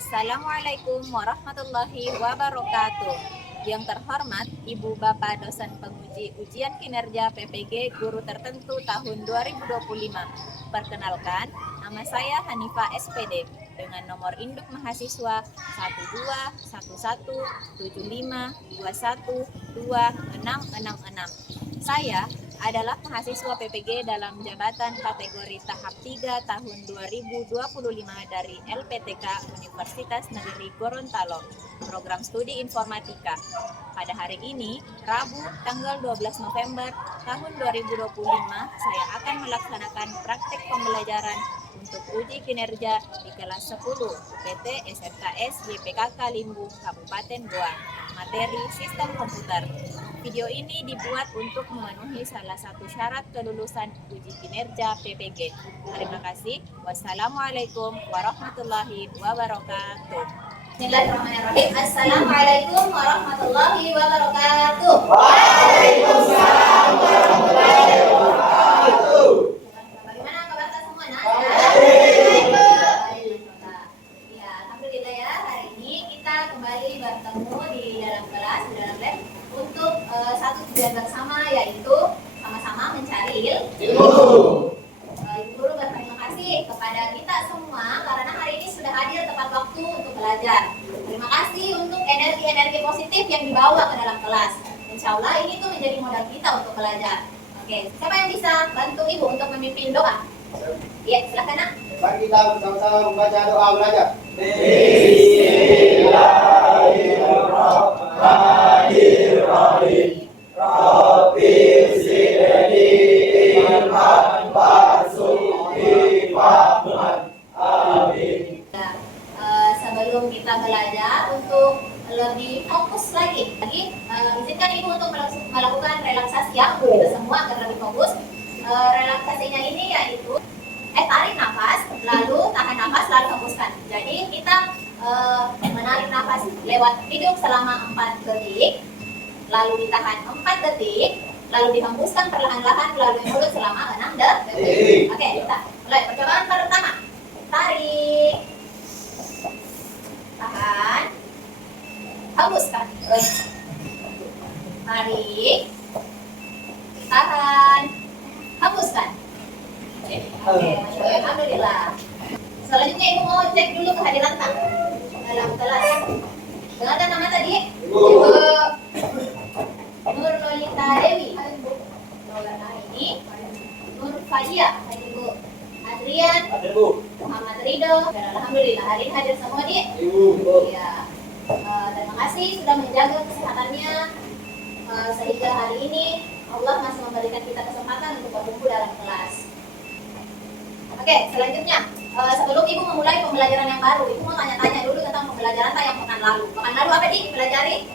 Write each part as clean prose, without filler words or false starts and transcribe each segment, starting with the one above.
Assalamualaikum warahmatullahi wabarakatuh. Yang terhormat Ibu Bapak dosen penguji ujian kinerja PPG guru tertentu tahun 2025. Perkenalkan, nama saya Hanifah SPD dengan nomor induk mahasiswa 12117521266. Saya adalah mahasiswa PPG dalam jabatan kategori tahap 3 tahun 2025 dari LPTK Universitas Negeri Gorontalo, program studi informatika. Pada hari ini, Rabu, tanggal 12 November tahun 2025, saya akan melaksanakan praktek pembelajaran untuk uji kinerja di kelas 10 PT SMKS YPKK Limbung Kabupaten Goa, materi sistem komputer. Video ini dibuat untuk memenuhi salah satu syarat kelulusan uji kinerja PPG. Terima kasih. Wassalamualaikum warahmatullahi wabarakatuh. Bismillahirrahmanirrahim. Assalamualaikum warahmatullahi wabarakatuh. Waalaikumsalam warahmatullahi wabarakatuh. Bagaimana kabar semua? Ya, alhamdulillah ya. Hari ini kita kembali bertemu di dalam kelas, di dalam lab untuk satu tujuan bersama, yaitu sama-sama mencari ilmu. Ibu Guru berterima kasih kepada kita semua karena hari ini sudah hadir tepat waktu untuk belajar. Terima kasih untuk energi-energi positif yang dibawa ke dalam kelas. Insya Allah ini tuh menjadi modal kita untuk belajar. Oke, siapa yang bisa bantu Ibu untuk memimpin doa? Ya, silakan nak. Mari kita bersama-sama membaca doa belajar. Bismillahirrahmanirrahim. Rabbi zidni ilman warzuqni fahman. Amin. Sebelum kita belajar untuk lebih fokus lagi, izinkan Ibu untuk melakukan relaksasi ya untuk kita semua agar lebih fokus. Relaksasinya ini yaitu tarik nafas, lalu tahan nafas, lalu hembuskan. Jadi kita menarik nafas lewat hidung selama 4 detik, lalu ditahan 4 detik, lalu dihembuskan perlahan-lahan melalui mulut selama 6 detik. Oke, kita mulai percobaan pertama. Tarik, tahan, hembuskan. Tarik, tahan, hembuskan. Oke, alhamdulillah. Selanjutnya Ibu mau cek dulu kehadiran tak dalam kelas. Dengarkan nama tadi? Ibu Nur Lolita Dewi. Nah ini Nur Fadia. Ibu Adrian. Muhammad Ridho. Dan alhamdulillah hari ini hadir semua di. Ya. Terima kasih sudah menjaga kesehatannya sehingga hari ini Allah masih memberikan kita kesempatan untuk berkumpul dalam kelas. Oke, selanjutnya sebelum Ibu memulai pembelajaran yang baru, Ibu mau tanya-tanya dulu tentang pembelajaran yang pekan lalu. Pekan lalu apa nih pelajari?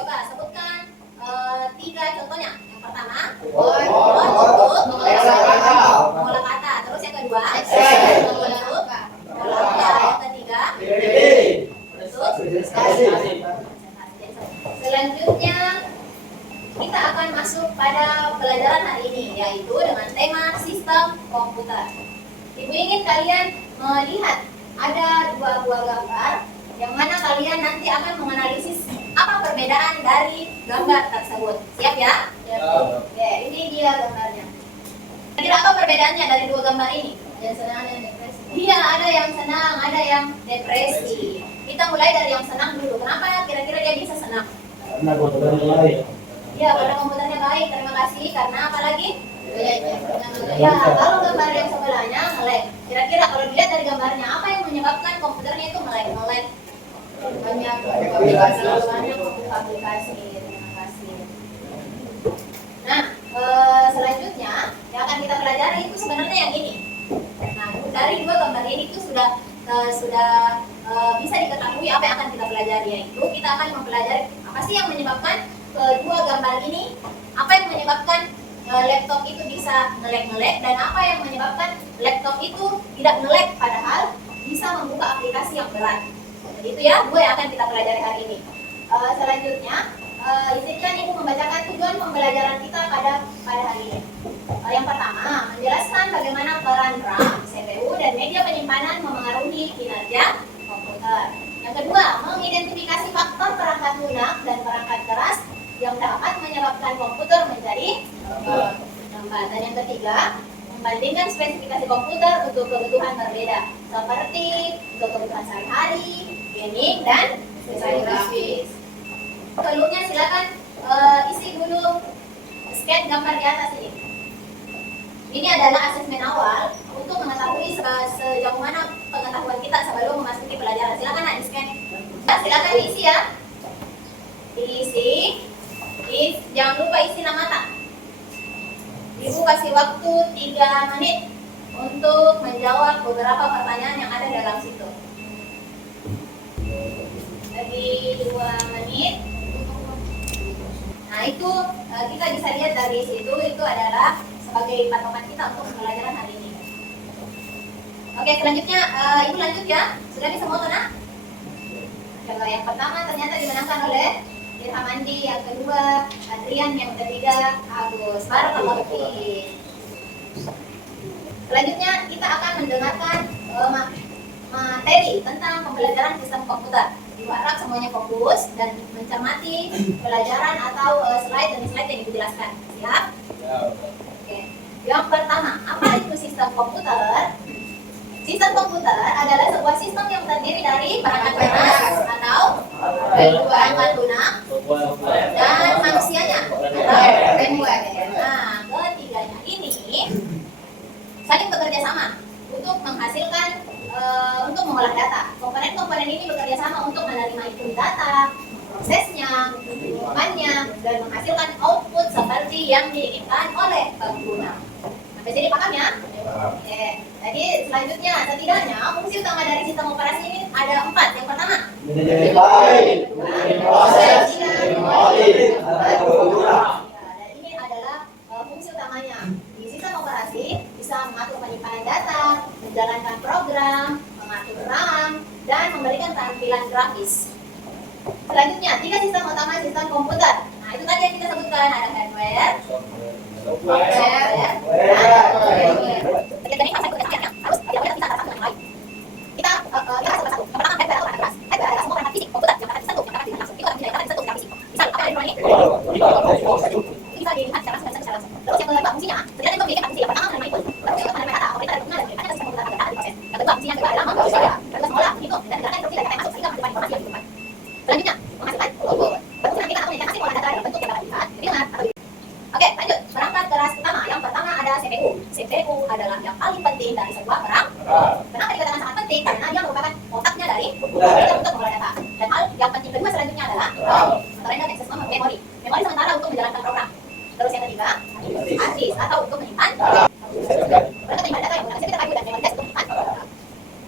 Coba sebutkan 3 contohnya. Yang pertama, mengolah kata. Terus yang kedua, mengolah huruf. Yang ketiga, selanjutnya kita akan masuk pada pelajaran hari ini, yaitu dengan tema sistem komputer. Ibu ingin kalian melihat ada 2 buah gambar yang mana kalian nanti akan menganalisis apa perbedaan dari gambar tersebut. Siap ya? Oke, ini dia gambarnya. Kira apa perbedaannya dari 2 gambar ini? Yang senang dan depresi. Iya, ada yang senang, ada yang depresi. Kita mulai dari yang senang dulu. Kenapa kira-kira dia bisa senang? Karena komputernya baik. Ya, karena komputernya baik. Terima kasih. Karena apa lagi? Ya, kalau gambar yang sebelahnya nge-lag. Kira-kira kalau dilihat dari gambarnya, apa yang menyebabkan komputernya itu nge-lag? Banyak aplikasi. Terima kasih. Nah, selanjutnya yang akan kita pelajari itu sebenarnya yang ini. Nah, dari 2 gambar ini itu sudah bisa diketahui apa yang akan kita pelajari, yaitu kita akan mempelajari apa sih yang menyebabkan kedua gambar ini, apa yang menyebabkan laptop itu bisa nge-lag dan apa yang menyebabkan laptop itu tidak nge-lag padahal bisa membuka aplikasi yang berat. Jadi itu ya 2 yang akan kita pelajari hari ini. Selanjutnya izinkan Ibu membacakan tujuan pembelajaran kita pada hari ini. Yang pertama, menjelaskan bagaimana peran RAM, CPU, dan media penyimpanan dapat menyebabkan komputer menjadi lambat. Dan yang ketiga, membandingkan spesifikasi komputer untuk kebutuhan berbeda, seperti untuk kebutuhan sehari-hari, gaming, dan desain grafis. Perlunya silakan isi dulu scan gambar di atas ini. Ini adalah asesmen awal untuk mengetahui sejauh mana pengetahuan kita sebelum memasuki pelajaran. Silakan di-scan. Nah, silakan diisi ya. Diisi. Jangan lupa isi nama tak. Ibu kasih waktu 3 menit untuk menjawab beberapa pertanyaan yang ada dalam situ. Lagi 2 menit. Nah, itu kita bisa lihat dari situ, itu adalah sebagai patokan kita untuk pelajaran hari ini. Oke, selanjutnya ibu lanjut ya. Sudah bisa foto nak? Kalau yang pertama ternyata dimenangkan oleh Irham Andi, yang kedua Adrian, yang ketiga Agus. Barakallahu fiik. Selanjutnya kita akan mendengarkan materi tentang pembelajaran sistem komputer. Ibu harap semuanya fokus dan mencermati pelajaran atau slide demi slide yang ibu jelaskan. Siap? Oke. Yang pertama, apa itu sistem komputer? Sistem komputer adalah sebuah sistem yang terdiri dari perangkat lunak atau perangkat lunak dan manusianya atau firmware. Nah, ketiganya ini saling bekerja sama untuk menghasilkan untuk mengolah data. Komponen-komponen ini bekerja sama untuk menerima input data, prosesnya, pengumumannya, dan menghasilkan output seperti yang diinginkan oleh pengguna. Sampai sini paham ya? Oke. Jadi selanjutnya, setidaknya fungsi utama dari sistem operasi ini ada 4. Yang pertama, Manajemen file, proses, audit, atau pengguna. dan ini adalah fungsi utamanya. Di sistem operasi bisa mengatur penyimpanan data, menjalankan program, mengatur RAM, dan memberikan tampilan grafis. Selanjutnya, 3 sistem utama sistem komputer. Nah, itu tadi yang kita sebutkan, ada hardware, software, ya. Bisa dilihat secara terus yang kedua fungsinya, sebenarnya itu memiliki fungsi. Yang pertama menerima input, terus yang menerima data, operasi dan sistem komputer data di proses. Yang kedua fungsinya kedua adalah memproses data, terus mengolah, hitung, dan menjalankan instruksi dari data yang masuk sehingga menghasilkan informasi yang dibutuhkan. Selanjutnya, menghasilkan output. Berfungsi nanti kita akan menjadi pola data dalam bentuk yang dapat dilihat, didengar, atau oke, lanjut. Perangkat keras utama. Yang pertama ada CPU. CPU adalah yang paling penting dari sebuah perangkat. Kenapa dikatakan sangat penting? Karena dia merupakan otaknya dari komputer untuk mengolah data. Dan hal yang penting kedua selanjutnya adalah random access memory. Memori sementara untuk menjalankan program. Terus yang ketiga, hard disk atau untuk menyimpan. Perangkat menyimpan data yang menggunakan CPU dan memori untuk menyimpan.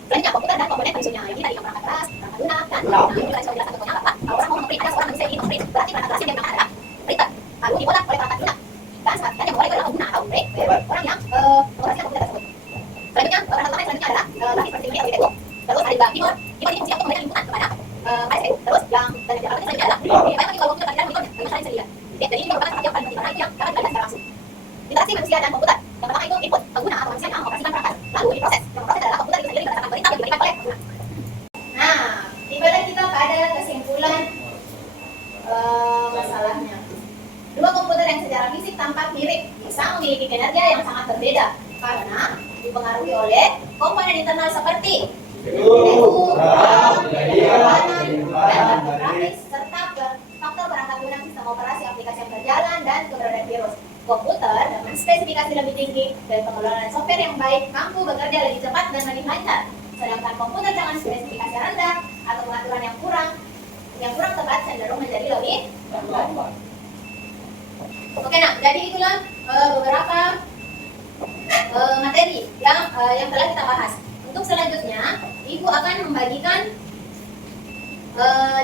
Selanjutnya komputer dan komponen fungsinya. Ini tadi yang perangkat keras, perangkat lunak, dan ini juga bisa dijelaskan contohnya apa? Kalau orang mau nge-print, ada seorang manusia yang ingin nge-print. Berarti perangkat keras yang dia gunakan adalah printer. Lalu dibuat oleh perangkat lunak. Dan selanjutnya yang memori adalah pengguna atau orang yang mengoperasikan komputer tersebut. Selanjutnya perangkat utama selanjutnya adalah grafis seperti ini atau video. Terus ada juga keyboard. Keyboard ini fungsi untuk memberikan inputan kepada PSP. Terus yang dari perangkat selanjutnya adalah bagaimana kalau komputer terkait monitornya dengan saling selia. Jadi ini merupakan sesuatu yang paling penting karena itu yang dapat dilihat secara langsung. Interaksi manusia dan komputer. Yang pertama itu input, pengguna atau manusia yang mengoperasikan perangkat. Lalu diproses. Yang memproses adalah komputer itu sendiri berdasarkan perintah yang diberikan oleh pengguna. Nah, tibalah kita pada kesimpulan masalahnya. Dua komputer yang secara fisik tampak mirip bisa memiliki kinerja yang sangat berbeda karena dipengaruhi oleh komponen internal seperti CPU, RAM, dan grafis serta faktor perangkat lunak sistem operasi aplikasi yang berjalan dan keberadaan virus. Komputer dengan spesifikasi lebih tinggi dan pengelolaan software yang baik mampu bekerja lebih cepat dan lebih lancar. Sedangkan komputer dengan spesifikasi rendah atau pengaturan yang kurang tepat cenderung menjadi lebih lambat. Oke, nah, jadi itulah beberapa materi yang telah kita bahas. Untuk selanjutnya, Ibu akan membagikan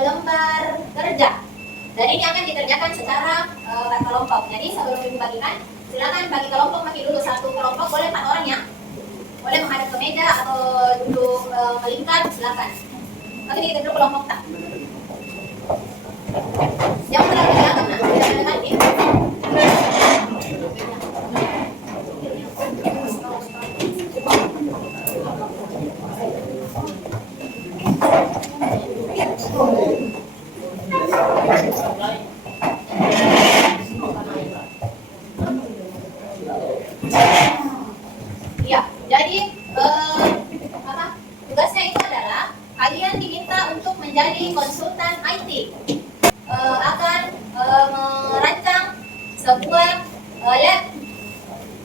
lembar kerja. Dan ini akan dikerjakan secara berkelompok. Jadi sebelum Ibu bagikan, silakan bagi kelompok, bagi dulu satu kelompok, boleh 4 orang ya. Boleh menghadap ke meja atau duduk melingkar, silakan. Oke, kita dulu kelompok tak. Yang telah dilakukan, tidak dengan ini. eh, apa tugasnya itu adalah kalian diminta untuk menjadi konsultan IT. Akan merancang sebuah lab,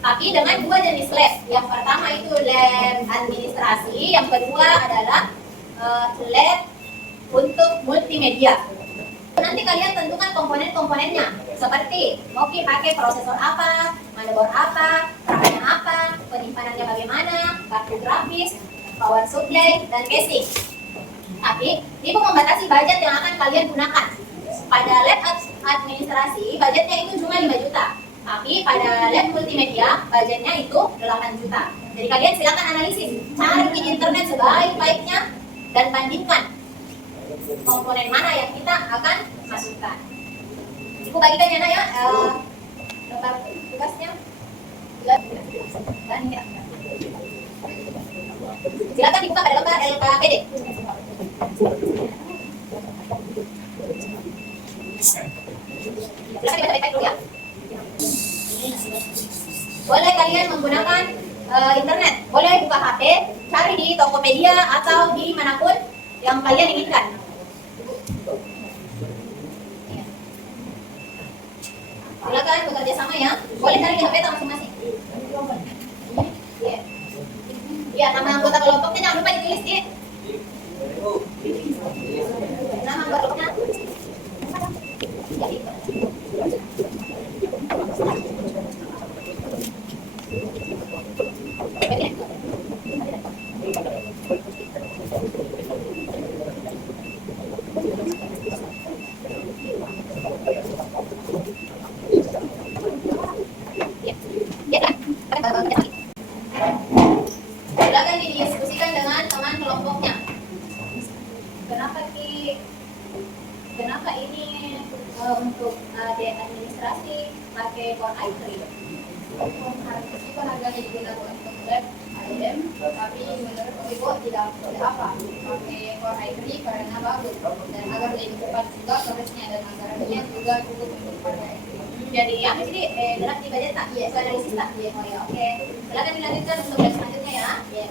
tapi dengan dua jenis lab. Yang pertama itu lab administrasi, yang kedua adalah lab untuk multimedia. Nanti kalian tentukan komponen-komponennya, seperti mau pakai prosesor apa, motherboard apa, RAM-nya apa, penyimpanannya bagaimana, kartu grafis, power supply, dan casing. Tapi ibu membatasi budget yang akan kalian gunakan. Pada lab administrasi budgetnya itu cuma 5 juta, tapi pada lab multimedia budgetnya itu 8 juta. Jadi kalian silakan analisis, cari di internet sebaik-baiknya dan bandingkan komponen mana yang kita akan masukkan. Ibu bagikan ya, Nak, ya, lembar tugasnya. Dan ya. Silakan dibuka pada lembar LKPD. Silakan dibaca baik-baik dulu ya. Boleh kalian menggunakan internet, boleh buka HP, cari di Tokopedia atau di manapun yang kalian inginkan. Silakan bekerja sama ya. Boleh cari di HP atau masing-masing. Iya. Iya, nama anggota kelompoknya jangan lupa ditulis ya. Nama anggota kelompoknya. Silakan didiskusikan dengan teman kelompoknya. Kenapa ini untuk administrasi pakai Core i3? Itu harganya digunakan untuk lab IM, tapi menurut Ibu tidak apa pakai Core i3 karena bagus dan agar lebih cepat juga prosesnya dan anggarannya juga cukup untuk pakai. Jadi yang di sini dalam di budget tak? Iya, analisis tak? Iya, oh ya, oke. Silakan dilanjutkan untuk yang selanjutnya ya. Iya.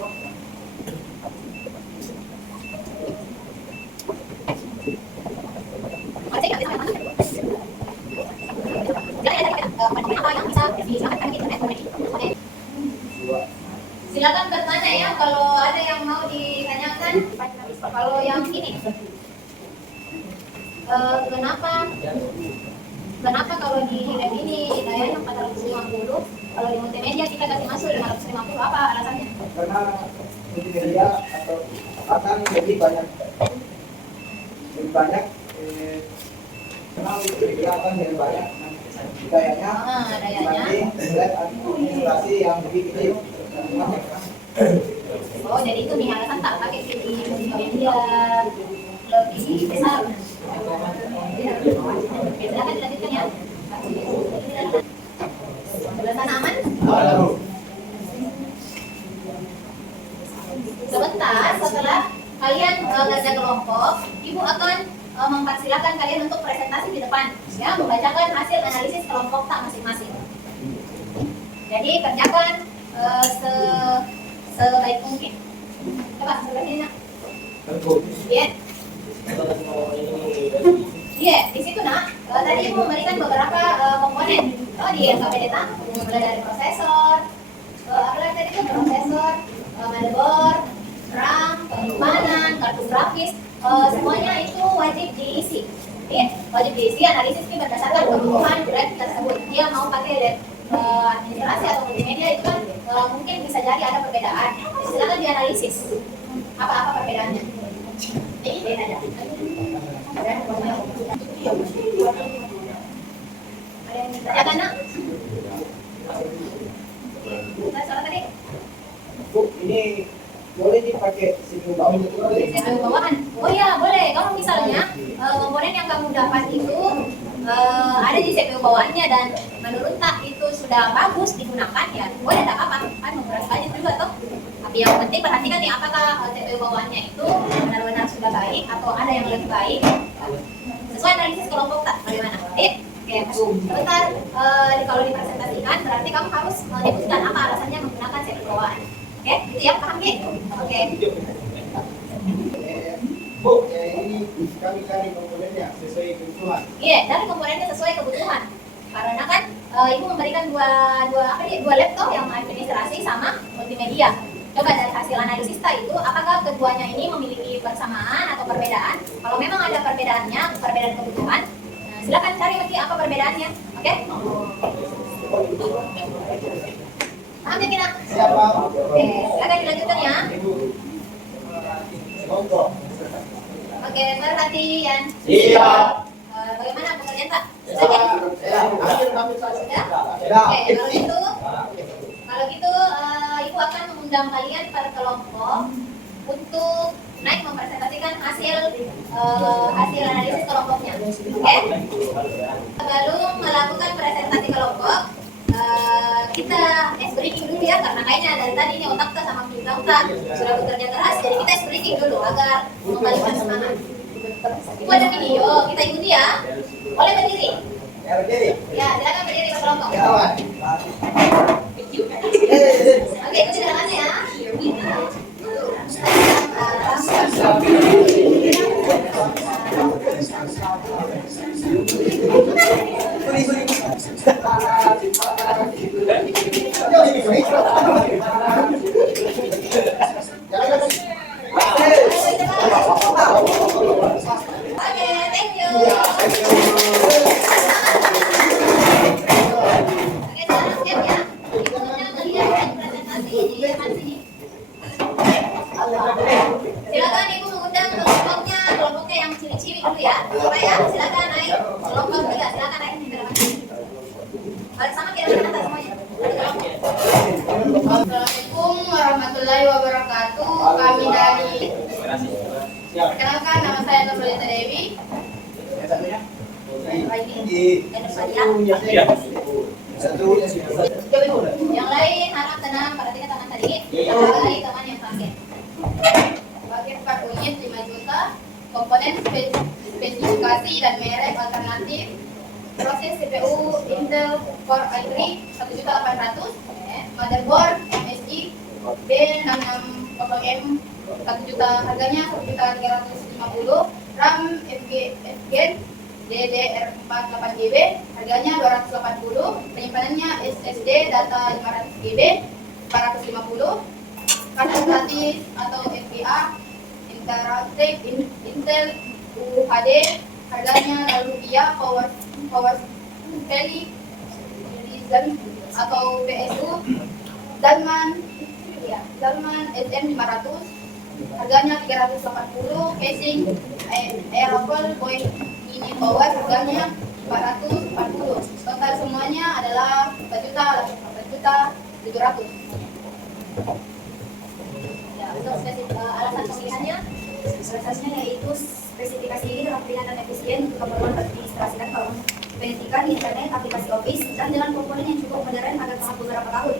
Silakan bertanya ya kalau ada yang mau ditanyakan. Kalau yang ini, kenapa kalau di lab ini dayanya 450, kalau di multimedia kita kasih masuk 550, apa alasannya? Karena multimedia atau akan lebih banyak karena multimedia akan lebih banyak dayanya dibanding lab administrasi yang lebih kecil. Oh, jadi itu nih alasan tak pakai di multimedia lebih besar. Silakan dilanjutkan ya. Sebelah sana aman? Sebentar setelah kalian kerja kelompok, Ibu akan mempersilahkan kalian untuk presentasi di depan, ya, membacakan hasil analisis kelompok tak masing-masing. Jadi kerjakan sebaik mungkin. Coba sebelah sini, Nak. Iya. Iya, di situ, Nak. Tadi Ibu memberikan beberapa komponen. Oh, di LKPD mulai dari prosesor, apa lagi tadi itu prosesor, motherboard, RAM, penyimpanan, kartu grafis, semuanya itu wajib diisi. Ya, wajib diisi. Analisis ini berdasarkan kebutuhan lab tersebut. Dia mau pakai lab administrasi atau multimedia itu kan mungkin bisa jadi ada perbedaan. Silakan dianalisis. Apa perbedaannya? Ini beda aja. Ya kan, Nak? Soal tadi? Bu, ini boleh dipakai CPU bawah? CPU bawahan? Oh iya, boleh. Kalau misalnya komponen yang kamu dapat itu ada di CPU bawahannya dan menurut tak itu sudah bagus digunakan, ya boleh, tak apa-apa. Kan menguras budget juga toh. Tapi yang penting perhatikan nih, apakah CPU bawahannya itu benar-benar sudah baik atau ada yang lebih baik. Sesuai analisis kelompok tak, bagaimana? Oke, sebentar kalau dipresentasikan berarti kamu harus menyebutkan apa alasannya menggunakan CPU bawahan. Oke, itu ya, paham ya? Oke. Bu, ini kami cari komponennya sesuai kebutuhan. Iya, dari komponennya sesuai kebutuhan. Karena kan ibu memberikan dua laptop yang administrasi sama multimedia. Coba dari hasil analisis itu, apakah keduanya ini memiliki persamaan atau perbedaan? Kalau memang ada perbedaannya, perbedaan kebutuhan, silakan cari lagi apa perbedaannya. Oke? Paham ya, Kina? Siapa? Oke, silakan dilanjutkan ya. Ibu. Monggo. Oke, perhatian. Iya. Bagaimana pekerjaan tak? Ya. Sudah? Ya. Oke, kalau gitu ibu akan mengundang kalian per kelompok untuk naik mempresentasikan hasil analisis kelompoknya. Oke? Sebelum melakukan presentasi kelompok, kita briefing dulu ya, karena kayaknya dari tadi ini otak kita sama kita sudah bekerja keras, jadi kita briefing dulu agar mengembalikan semangat. Ibu ada video, kita ikuti ya. Boleh berdiri? Ya, silakan berdiri per kelompok. Oke, ikuti gerakannya ya. Oke, thank you. Oke, sekarang siap ya. Ibu undang kalian presentasi di depan sini. Silakan ibu mengundang kelompoknya yang ciri-ciri dulu ya. Bapak ya, silakan naik kelompok 3, silakan naik di depan sini. Balik sama kira-kira atas semuanya. Assalamualaikum warahmatullahi wabarakatuh. Kami dari perkenalkan, nama saya Nurulita Dewi. Yang lain harap tenang, perhatikan tangan tadi. Apalagi teman yang sakit. Bagi part unit 5 juta, komponen spesifikasi dan merek alternatif. Proses CPU Intel Core i3 1.800.000, motherboard MSI B660M 1 juta, harganya 1.350.000, RAM FGen DDR4 8GB, harganya 280, penyimpanannya SSD data 500GB 450, kartu gratis atau FPA Interactive Intel UHD, harganya Rp2, Power Reason atau PSU Dalman SM500, harganya 380, casing Aerofoil Point Mini Power, harganya 440. Total semuanya adalah 4.700.000. Ya, untuk alasan pemilihannya, alasannya yaitu spesifikasi ini dalam pilihan dan efisien untuk keperluan administrasi dan pendidikan internet, aplikasi Office, dan dengan komponen yang cukup modern agar tahan beberapa tahun.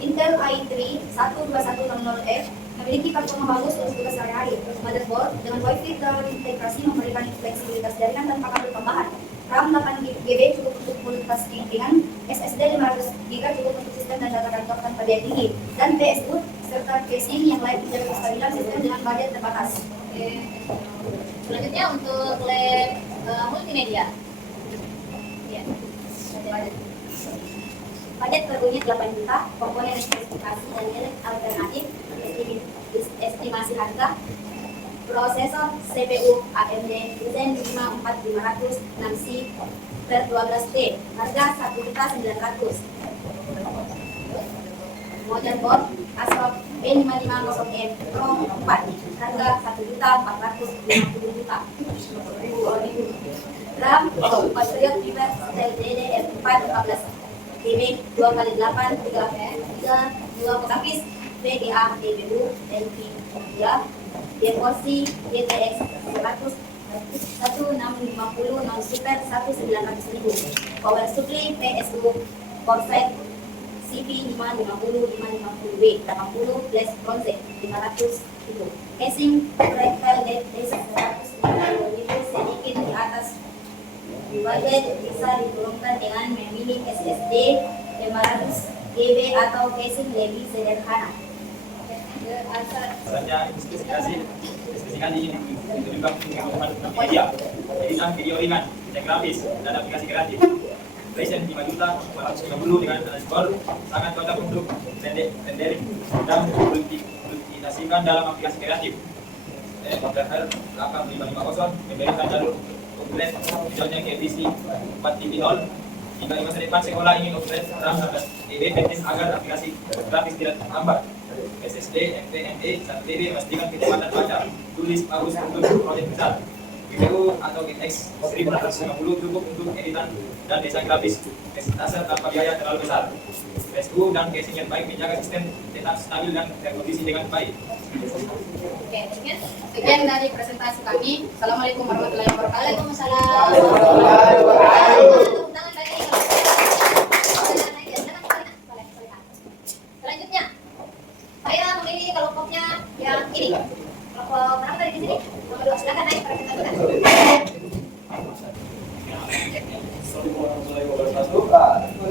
Intel i3 12100F memiliki performa bagus untuk tugas sehari-hari. Motherboard dengan Wi-Fi terintegrasi memberikan fleksibilitas jaringan tanpa kabel tambahan. RAM 8GB cukup untuk multitasking ringan, SSD 500GB cukup untuk sistem dan data kantor tanpa biaya tinggi, dan PSU serta casing yang lain menjaga kestabilan sistem dengan budget terbatas. Oke. Selanjutnya untuk lab multimedia. Ya. Budget per unit 8 juta, komponen spesifikasi dan merek alternatif, estimasi harga, prosesor CPU AMD Ryzen 5 4500 6C per 12T, harga 1.900.000. Motherboard ASRock B550M Pro 4, harga 1.450.000. RAM Patriot River DDR4 14GB 2x8 3 petapis VGA GPU NVIDIA Geforce GTX 100 1650 non super 1.900.000. Power supply PSU Corsair CP 550 550W 80 flash bronze 500.000. Casing rectal LED 150.000 sedikit di atas budget bisa diturunkan dengan memilih SSD 500GB atau casing lebih sederhana. Saja spesifikasi ini itu juga kebutuhan media, editan video ringan, cek grafis, dan aplikasi kreatif. Version 5.450 dengan skor sangat cocok untuk rendering dan multitasikan dalam aplikasi kreatif. Komputer 8550 memberikan jalur upgrade misalnya ke PC 4.0. Jika di masa depan sekolah ingin upgrade RAM 11 TB teknis agar aplikasi grafis tidak terhambat. SSD, NVMe, 1 TB memastikan kecepatan baca, tulis bagus untuk proyek besar. GPU atau GTX 1650 cukup untuk editan dan desain grafis. Persentase tanpa biaya terlalu besar. PSU dan casing yang baik menjaga sistem tetap stabil dan terkondisi dengan baik. Oke, Sekian dari presentasi kami. Assalamualaikum warahmatullahi wabarakatuh. Waalaikumsalam. Selanjutnya, saya memilih kelompoknya yang ini. Kelompok berapa tadi di sini? Silakan naik presentasikan.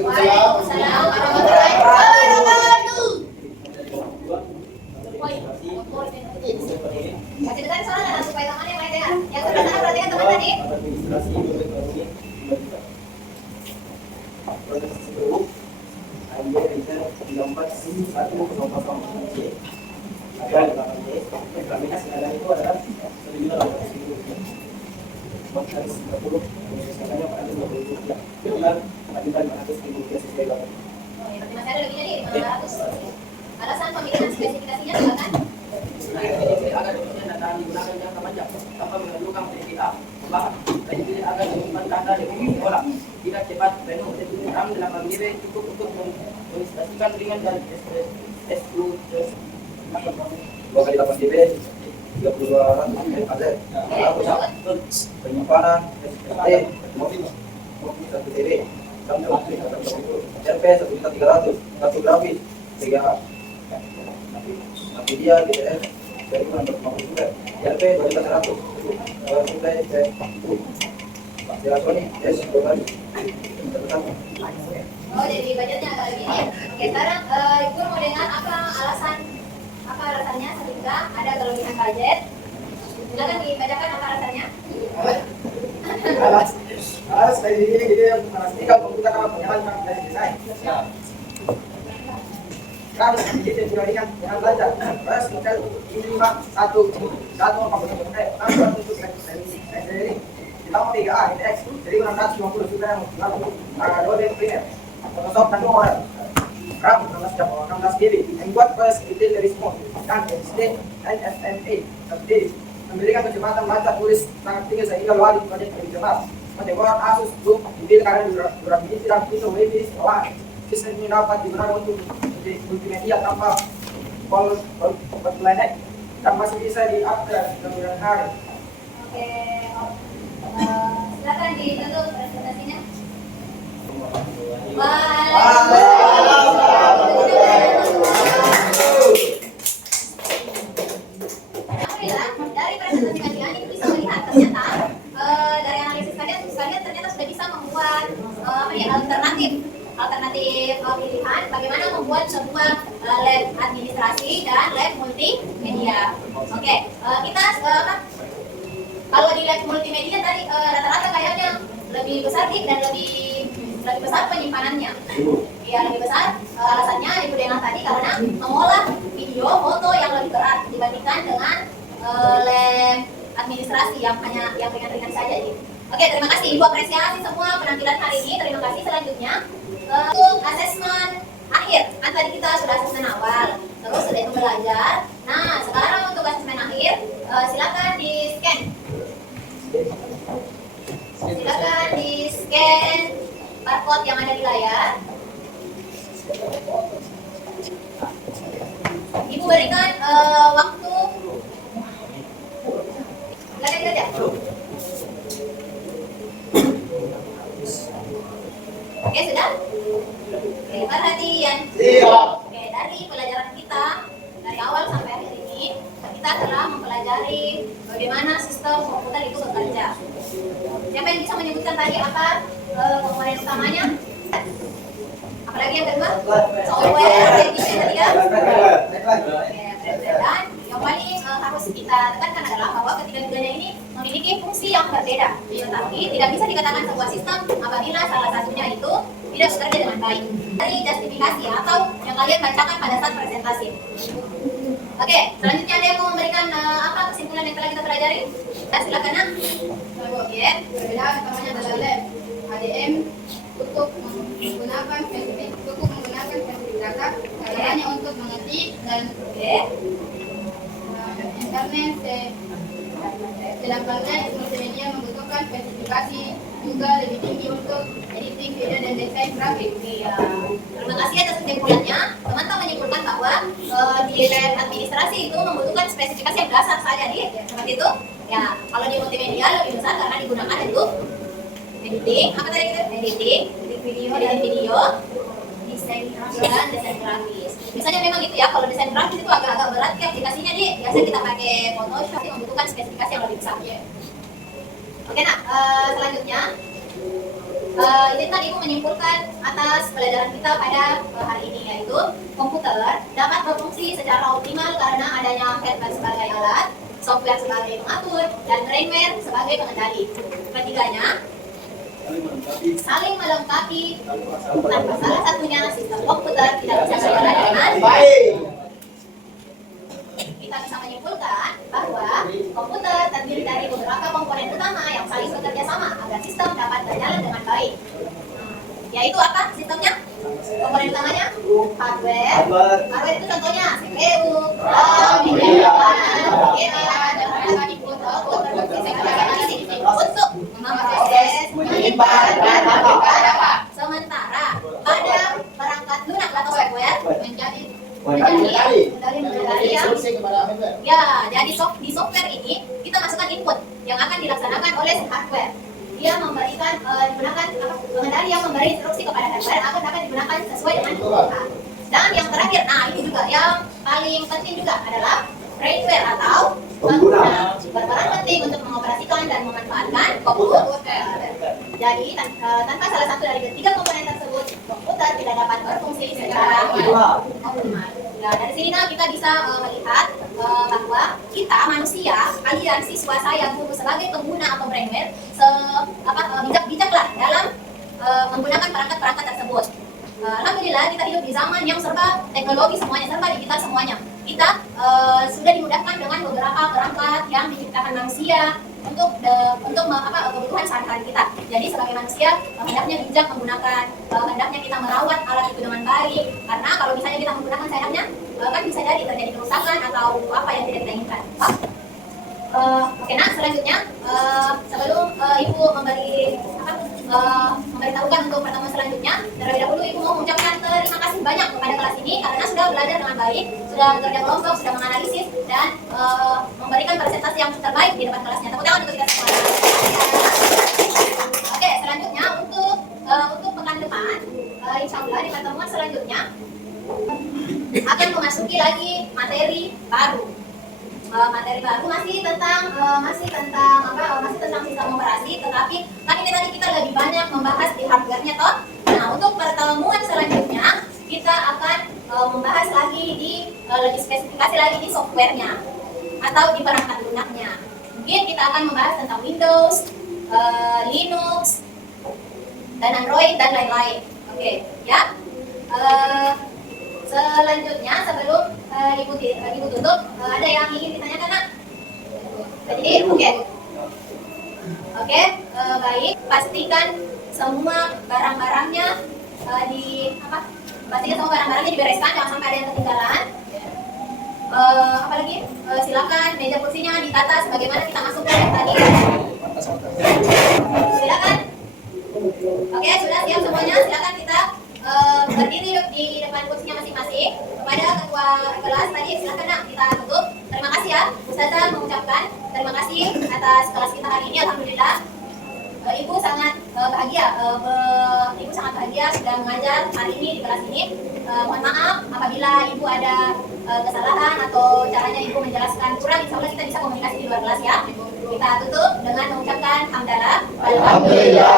Waalaikumsalam warahmatullahi wabarakatuh. Kasih dengar soalnya supaya temannya mulai dengar. Yang sebelah sana perhatikan teman tadi. Oh, ya, berarti masih ada lebihnya nih, 500. Alasan pemilihan spesifikasinya silakan. agar definisinya data digunakan jangka panjang tanpa mengajukan PDA. Bahkan, saya pilih agar menyimpan data di sekolah tidak cepat penuh. RAM 8 GB cukup untuk menginstalasikan ringan dan SU. 2 kali 8 GB 32 ada penyimpanan SSD mobil 1 TB RP 1.300 kartu grafis 3 media GTX dari 650 juga RP 2.100 suplai Sony S2 kali Oh, jadi budgetnya agak lebih nih. Oke, sekarang Ibu mau dengar apa alasannya sehingga ada kelebihan budget. Silakan dibacakan apa alasannya. alas dari ini jadi memastikan komputer dapat menjalankan aplikasi desain kan jadi jaringan dengan lancar terus model minimal satu komputer untuk rendering ditambah 3A GTX 1650 sudah Adobe Premiere Photoshop dan Word RAM 16 GB membuat file detail dari semua dan SSD NVMe update memberikan kecepatan baca tulis sangat tinggi sehingga luar proyek lebih cepat. Mendekor Asus Book dibuat karena durability dan fitur lebih bawah. Sistem ini dapat digunakan untuk multimedia tanpa bottleneck dan masih bisa di-upgrade kemudian hari. Oke, silakan ditutup presentasinya. Alhamdulillah, dari presentasi kalian itu bisa melihat ternyata dari analisis kalian ternyata sudah bisa membuat alternatif pilihan bagaimana membuat sebuah lab administrasi dan lab multimedia. Oke, kita kalau di lab multimedia tadi rata-rata kayaknya lebih besar dan lebih besar penyimpanannya. Ya, lebih besar alasannya Ibu Dengar tadi karena mengolah video, foto yang lebih berat dibandingkan dengan lab administrasi yang hanya yang ringan-ringan saja gitu. Oke, terima kasih. Ibu apresiasi semua penampilan hari ini. Terima kasih. Selanjutnya untuk asesmen akhir. Kan tadi kita sudah asesmen awal, terus sudah itu belajar. Nah, sekarang untuk asesmen akhir, silakan di scan. Silakan di scan barcode yang ada di layar. Ibu berikan waktu. Silakan saja. Oke, sudah? Oke, perhatian. Oke, dari pelajaran kita dari awal sampai akhir ini kita telah mempelajari bagaimana sistem komputer itu bekerja. Siapa yang bisa menyebutkan tadi apa komponen utamanya? Apalagi yang kedua? Software, yang tadi ya? Oke, Dan yang paling harus kita tekankan adalah bahwa ketiga-tiganya ini memiliki fungsi yang berbeda, tetapi tidak bisa dikatakan sebuah sistem apabila salah satunya itu tidak bekerja dengan baik. Dari justifikasi atau yang kalian bacakan pada saat presentasi. Oke, selanjutnya ada yang mau memberikan apa kesimpulan yang telah kita pelajari? Silakan nak. Oke, perbedaan utamanya adalah lab ADM untuk menggunakan spesifik data, caranya untuk mengetik dan internet. Sedangkan lab multimedia membutuhkan spesifikasi juga lebih tinggi untuk editing video dan desain grafik. Iya. Terima kasih atas kesimpulannya. Teman-teman menyimpulkan bahwa di lab administrasi itu membutuhkan spesifikasi yang dasar saja nih, seperti itu. Ya, kalau di multimedia lebih besar karena digunakan untuk editing. Apa tadi kita? Editing video, desain grafis. Misalnya memang gitu ya, kalau desain grafis itu agak-agak berat ya aplikasinya nih. Biasanya kita pakai Photoshop yang membutuhkan spesifikasi yang lebih besar. Oke, nah selanjutnya ini tadi Ibu menyimpulkan atas pelajaran kita pada hari ini, yaitu komputer dapat berfungsi secara optimal karena adanya hardware sebagai alat, software sebagai pengatur, dan brainware sebagai pengendali. Ketiganya saling melengkapi. Tanpa salah satunya sistem komputer tidak bisa berjalan dengan baik. Kita bisa menyimpulkan bahwa komputer terdiri dari beberapa komponen utama yang saling bekerja sama agar sistem dapat berjalan dengan baik. Yaitu apa sistemnya? Komponen utamanya hardware. Hardware itu contohnya CPU, RAM, dan input output berfungsi sebagai untuk memproses, menyimpan, dan melakukan apa? Sementara pada perangkat lunak atau software menjadi ya, jadi di software ini kita masukkan input yang akan dilaksanakan oleh hardware. Dia memberikan pengendali yang memberi instruksi kepada hardware agar dapat digunakan sesuai dengan kebutuhan. Dan yang terakhir, nah ini juga yang paling penting juga adalah brainware atau pengguna berperan penting untuk mengoperasikan dan memanfaatkan komputer. Jadi tanpa salah satu dari ketiga komponen tersebut, komputer tidak dapat berfungsi secara optimal. Nah, dari sini kita bisa melihat bahwa kita manusia, kalian siswa saya, guru sebagai pengguna atau brainware, bijak-bijaklah dalam menggunakan perangkat-perangkat tersebut. Alhamdulillah kita hidup di zaman yang serba teknologi semuanya, serba digital semuanya. Kita sudah dimudahkan dengan beberapa perangkat yang diciptakan manusia untuk kebutuhan sehari-hari kita. Jadi sebagai manusia hendaknya bijak menggunakan, hendaknya kita merawat alat itu dengan baik. Karena kalau misalnya kita menggunakan sayapnya, kan bisa jadi terjadi kerusakan atau apa yang tidak kita inginkan. Oke, nah selanjutnya sebelum Ibu memberitahukan untuk pertemuan selanjutnya, terlebih dahulu Ibu mau mengucapkan terima kasih banyak kepada kelas ini karena sudah belajar dengan baik, sudah bekerja kelompok, sudah menganalisis dan memberikan presentasi yang terbaik di depan kelasnya. Tepuk tangan untuk kita semua. Oke, selanjutnya untuk pekan depan, insya Allah di pertemuan selanjutnya akan memasuki lagi materi baru. Materi baru masih tentang sistem operasi, tetapi kan ini tadi kita lebih banyak membahas di hardware-nya toh. Nah, untuk pertemuan selanjutnya kita akan membahas lagi lebih spesifikasi lagi di software-nya atau di perangkat lunaknya. Mungkin kita akan membahas tentang Windows, Linux, dan Android dan lain-lain. Oke, ya. Selanjutnya sebelum Ibu tutup, ada yang ingin ditanyakan, Nak? Jadi, oke, baik. Pastikan semua barang-barangnya dibereskan, jangan sampai ada yang ketinggalan. Apalagi silakan meja kursinya ditata sebagaimana kita masuk ke tadi. Silakan. Oke, sudah siap semuanya. Silakan kita berdiri di depan kursinya masing-masing. Kepada ketua kelas tadi silakan Nak, kita tutup. Terima kasih ya Ustazah mengucapkan terima kasih atas kelas kita hari ini. Alhamdulillah Ibu sangat bahagia. Ibu sangat bahagia sudah mengajar hari ini di kelas ini. Mohon maaf apabila Ibu ada kesalahan atau caranya Ibu menjelaskan kurang. Insya Allah kita bisa komunikasi di luar kelas ya. Kita tutup dengan mengucapkan hamdalah. Alhamdulillah.